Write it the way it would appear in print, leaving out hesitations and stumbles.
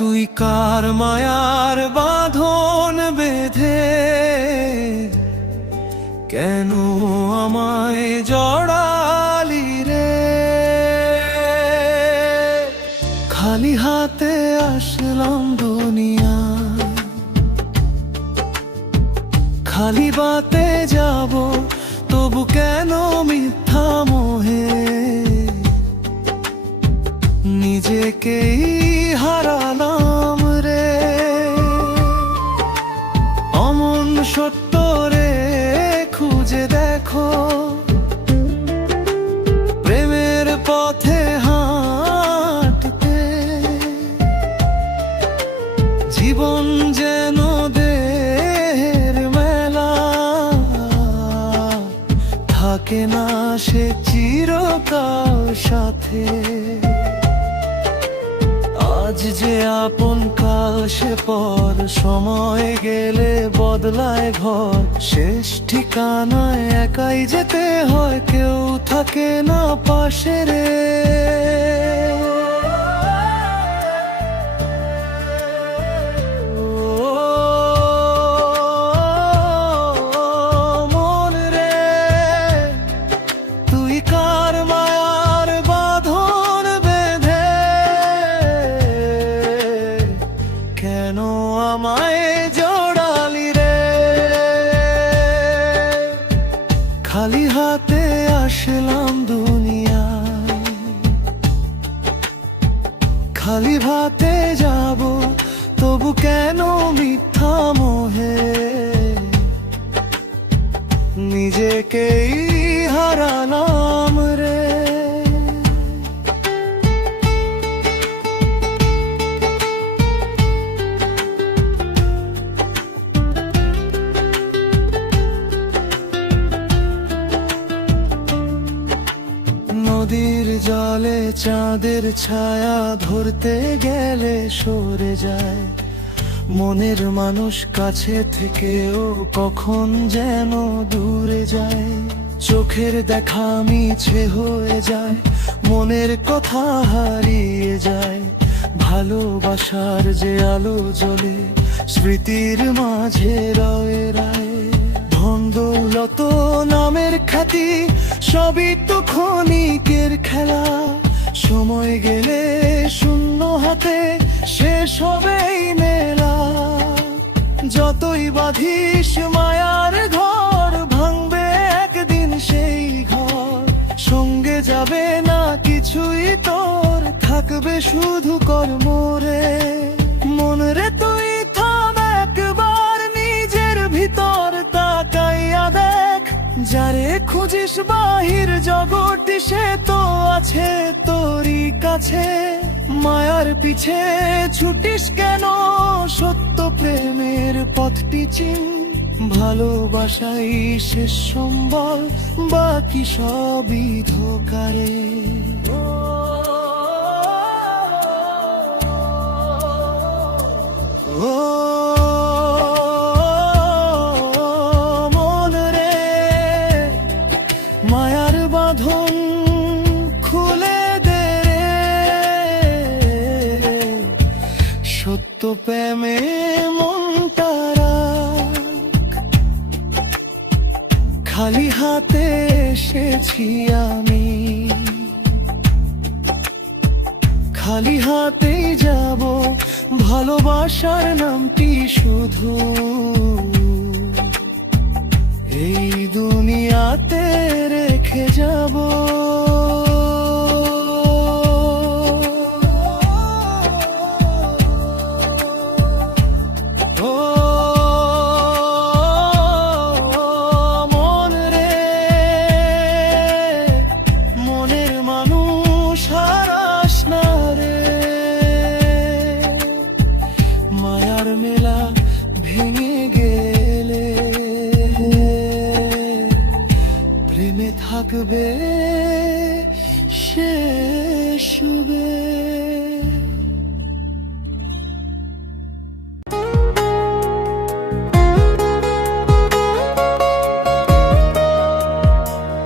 তুই কার মায়ার বাঁধন বেঁধে কেন আমায় জড়ালি রে? খালি হাতে আসলাম দুনিয়া, খালি বাতে যাব, তবু কেন মিথ্যা মোহে নিজেকেই হারালাম রে। অমন সত্য রে খুঁজে দেখো, প্রেমের পথে হাঁটতে জীবন যেন দেহের মেলা, থাকে না সে চিরকাল সাথে। আজ যে আপন কাল সে পর, সময় গেলে বদলায় ঘর। শেষ ঠিকানায় একাই যেতে হয়, কেউ থাকে না পাশে রে। মন রে তুই কার মায়ার বাঁধন বেঁধে কেন আমায় জড়ালি রে? খালি হাতে আসলাম দুনিয়ায়, খালি ভাতে যাব, তবু কেন মিথ্যা মোহে নিজেকেই হারালাম রে। নদীর জলে চাঁদের ছায়া ধরতে গেলে সরে যায়, মনের মানুষ কাছে থেকেও কখন যেন দূরে যায়। চোখের দেখা মিছে হয়ে যায়, মনের কথা হারিয়ে যায়। ভালোবাসার যে আলো জ্বলে স্মৃতির মাঝে রয়ে রায়। ধন দৌলত নামের খ্যাতি সবই তো ক্ষণিকের খেলা, সময় গেলে শূন্য হাতে শেষ হবেই মেলা। যতই বাঁধিস মায়ার ঘর, ভাঙবে একদিন সেই ঘর। সঙ্গে যাবে না কিছুই তোর, থাকবে শুধু কর্ম রে। মন রে তুই থাম একবার, নিজের ভিতর তাকাইয়া দেখ। যারে খুঁজিস বাহির জগৎ, সে তো আছে তোরই কাছে। মায়ার পিছে ছুটিস কেন, সত্য প্রেমের পথটি চিন। ভালোবাসাই শেষ সম্বল, বাকি সবই ধোকারে। ও মন রে মায়ার বাঁধন খুলে দে রে। সত্য প্রেমে মনটা রাখ, খালি হাতে এসেছি আমি, খালি হাতেই যাব। ভালোবাসার নামটি শুধু এই দুনিয়াতে রেখে যাব। ও মন রে মনের মানুষ হারাস না রে। মায়ার মেলা ভেঙে গেলে প্রেমে থাকবে